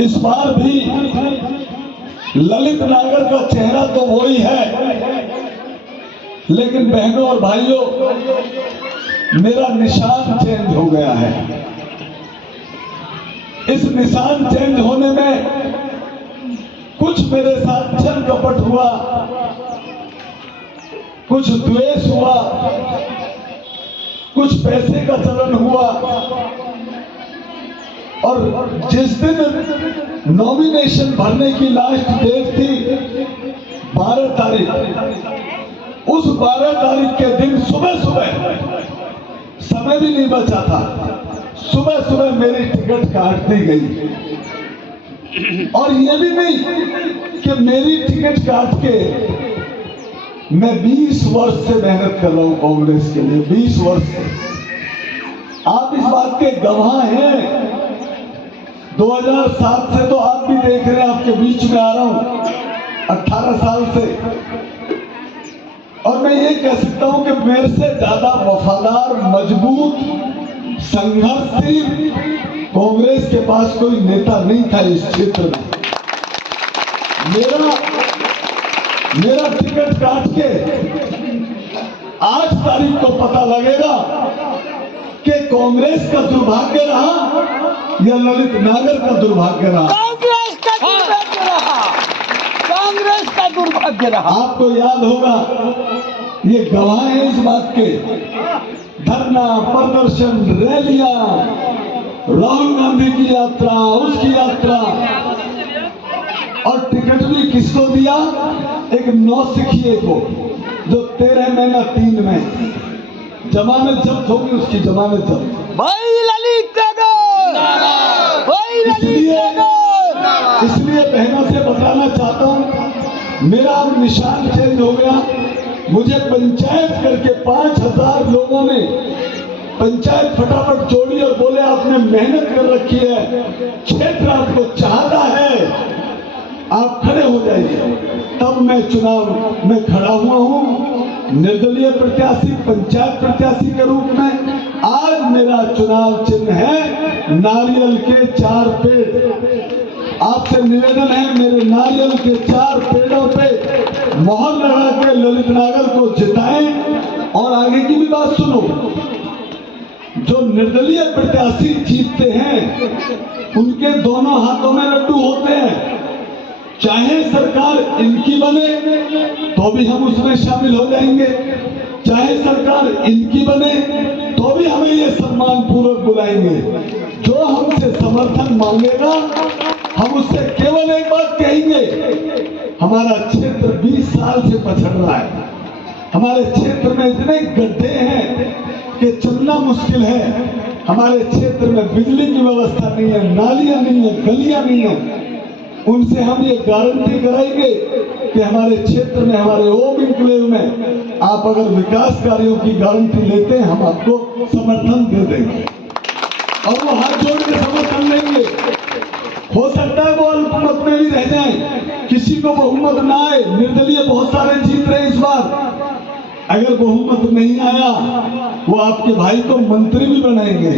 इस बार भी ललित नागर का चेहरा तो वही है, लेकिन बहनों और भाइयों, मेरा निशान चेंज हो गया है। इस निशान चेंज होने में कुछ मेरे साथ छल कपट हुआ, कुछ द्वेष हुआ, कुछ पैसे का चलन हुआ, और जिस दिन नॉमिनेशन भरने की लास्ट डेट थी 12 तारीख, उस 12 तारीख के दिन सुबह सुबह, समय भी नहीं बचा था, सुबह सुबह मेरी टिकट काट दी गई। और यह भी नहीं कि मेरी टिकट काट के, मैं 20 वर्ष से मेहनत कर रहा हूं कांग्रेस के लिए, 20 वर्ष से। आप इस बात के गवाह हैं। 2007 से तो आप भी देख रहे हैं, आपके बीच में आ रहा हूं 18 साल से, और मैं ये कह सकता हूं कि मेरे से ज्यादा वफादार, मजबूत, संघर्षशील कांग्रेस के पास कोई नेता नहीं था इस क्षेत्र में। मेरा टिकट काट के 8 तारीख को पता लगेगा कि कांग्रेस का दुर्भाग्य रहा या ललित नागर का दुर्भाग्य रहा। कांग्रेस का दुर्भाग्य रहा, कांग्रेस का दुर्भाग्य रहा। आपको याद होगा, ये गवाह है इस बात के, धरना, प्रदर्शन, रैलियां, राहुल गांधी की यात्रा, उसकी यात्रा, और टिकट भी किसको दिया? एक नौसिखिए को, जो 13 महीना 3 में जमानत जब्त होगी, उसकी जमानत जब्त। भाई ललित नागर, भाई ललित नागर। इसलिए बहनों से बताना चाहता हूं, मेरा अब निशान चेंज हो गया। मुझे पंचायत करके 5000 लोगों ने पंचायत फटाफट जोड़ी और बोले आपने मेहनत कर रखी है, क्षेत्र आपको चाहता है, आप खड़े हो जाइए। तब मैं चुनाव में खड़ा हुआ हूं, निर्दलीय प्रत्याशी, पंचायत प्रत्याशी के रूप में। आज मेरा चुनाव चिन्ह है नारियल के 4 पेड़। आपसे निवेदन है, मेरे नारियल के 4 पेड़ों पे मोहर लगा के ललित नागर को जिताएं। और आगे की भी बात सुनो, जो निर्दलीय प्रत्याशी जीतते हैं उनके दोनों हाथों में लड्डू होते हैं। चाहे सरकार इनकी बने तो भी हम उसमें शामिल हो जाएंगे, चाहे सरकार इनकी बने तो भी हमें ये सम्मान पूर्वक बुलाएंगे। जो हमसे समर्थन मांगेगा हम उससे केवल एक बात कहेंगे, हमारा क्षेत्र 20 साल से पछड़ रहा है, हमारे क्षेत्र में इतने गड्ढे हैं कि चलना मुश्किल है, हमारे क्षेत्र में बिजली की व्यवस्था नहीं है, नालियां नहीं है, गलियां नहीं है। उनसे हम ये गारंटी कराएंगे कि हमारे क्षेत्र में, हमारे ओम इनक्लेव में आप अगर विकास कार्यों की गारंटी लेते हैं, हम आपको समर्थन दे देंगे और वो हाथ जोड़ के समर्थन लेंगे। हो सकता है वो अल्पमत में भी रह जाए, किसी को बहुमत ना आए, निर्दलीय बहुत सारे जीत रहे इस बार। अगर बहुमत नहीं आया, वो आपके भाई को मंत्री भी बनाएंगे,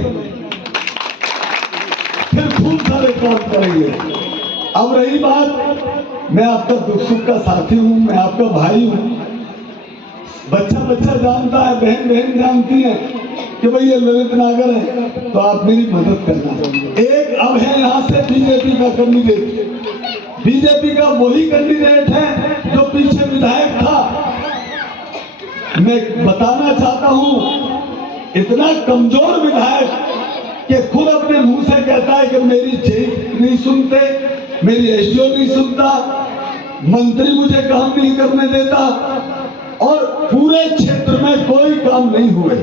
फिर खूब सारे काम करेंगे। अब रही बात, मैं आपका दुख सुख का साथी हूं, मैं आपका भाई हूं। बच्चा बच्चा जानता है, बहन बहन जानती है कि भाई ये ललित नागर है, तो आप मेरी मदद करना। एक अब है यहां से बीजेपी का कैंडिडेट, बीजेपी का वही कैंडिडेट है जो पीछे विधायक था। मैं बताना चाहता हूं, इतना कमजोर विधायक कि खुद अपने मुंह से कहता है कि मेरी जेई नहीं सुनते, मेरी एसडीओ नहीं सुनता, मंत्री मुझे काम नहीं करने देता, और पूरे क्षेत्र में कोई काम नहीं हुए,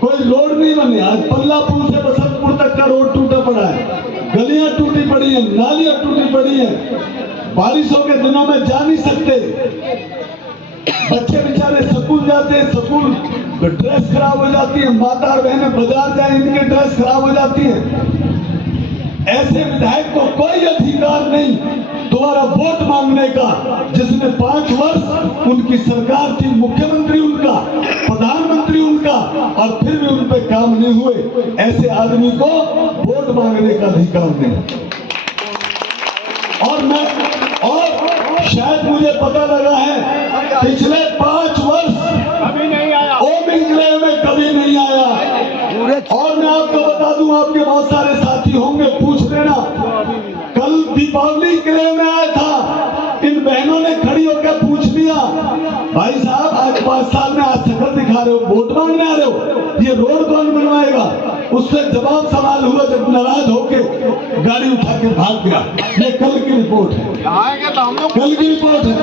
कोई रोड नहीं बने। आज पल्ला पुल से बसंतपुर तक का रोड टूटा पड़ा है, गलियां टूटी पड़ी है, नालियां टूटी पड़ी है, बारिशों के दिनों में जा नहीं सकते, बच्चे बेचारे स्कूल जाते हैं, स्कूल ड्रेस खराब हो जाती है, माता और बहनें बाजार जाए, इनकी ड्रेस खराब हो जाती है। ऐसे विधायक को कोई अधिकार नहीं दोबारा वोट मांगने का, जिसने 5 वर्ष उनकी सरकार थी, मुख्यमंत्री उनका, प्रधानमंत्री उनका, और फिर भी उन पे काम नहीं हुए। ऐसे आदमी को वोट मांगने का अधिकार नहीं। पता लगा है पिछले 5 वर्ष अभी नहीं आया, ओम इंक्लेव में कभी नहीं आया। और मैं आपको बता दूं, आपके बहुत सारे साथी होंगे, पूछ लेना, कल दीपावली इंक्लेव में आया था, इन बहनों ने खड़ी होकर पूछ लिया, भाई साहब आज 5 साल में आज शक्ल दिखा रहे हो, वोट मांगने आ रहे हो, ये रोड कौन बनवाएगा? उससे जवाब सवाल हुआ जब नाराज होके गाड़ी उठा के भाग गया। ये कल की रिपोर्ट है, कल की रिपोर्ट है।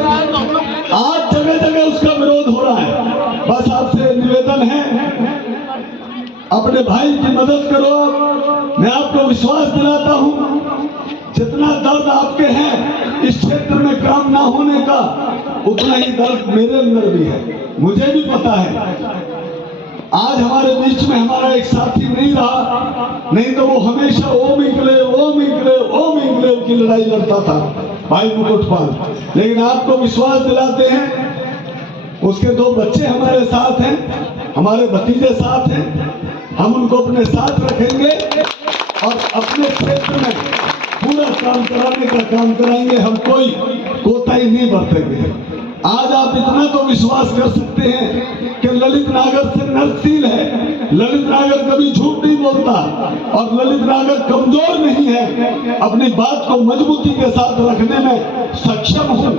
आज जगह जगह उसका विरोध हो रहा है। बस आपसे निवेदन है, अपने भाई की मदद करो। मैं आपको विश्वास दिलाता हूं, जितना दर्द आपके हैं इस क्षेत्र में काम ना होने का, उतना ही दर्द मेरे अंदर भी है, मुझे भी पता है। आज हमारे बीच में हमारा एक साथी नहीं रहा, नहीं तो वो हमेशा ओम इंक्लेव, ओम इंक्लेव, ओम इंक्लेव की लड़ाई लड़ता था, भाई मुकुटपाल। लेकिन आपको विश्वास दिलाते हैं, उसके 2 बच्चे हमारे साथ हैं, हमारे भतीजे साथ हैं, हम उनको अपने साथ रखेंगे और अपने क्षेत्र में पूरा काम कराने का काम कराएंगे। हम कोई कोताही नहीं बरतेंगे। आज आप इतना तो विश्वास कर सकते हैं कि ललित नागर संघर्षशील है, ललित नागर कभी झूठ नहीं बोलता और ललित नागर कमजोर नहीं है, अपनी बात को मजबूती के साथ रखने में सक्षम हूं।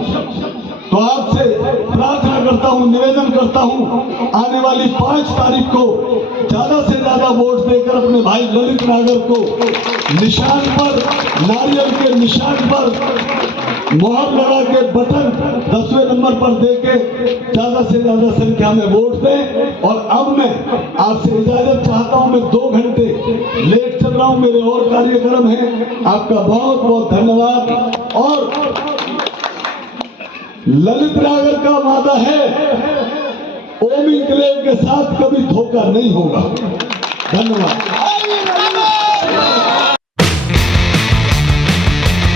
तो आपसे प्रार्थना करता हूं, निवेदन करता हूं, आने वाली 5 तारीख को ज्यादा से ज्यादा वोट देकर अपने भाई ललित नागर को निशान पर, नारियल के निशान पर मोहर लगा के बटन 10वें नंबर पर देके ज्यादा से ज्यादा संख्या में वोट दें। और अब मैं आपसे इजाजत चाहता हूं, मैं 2 घंटे लेट चल रहा हूं, मेरे और कार्यक्रम हैं। आपका बहुत बहुत धन्यवाद। और ललित नागर का वादा है, ओम इंक्लेव के साथ कभी धोखा नहीं होगा। धन्यवाद।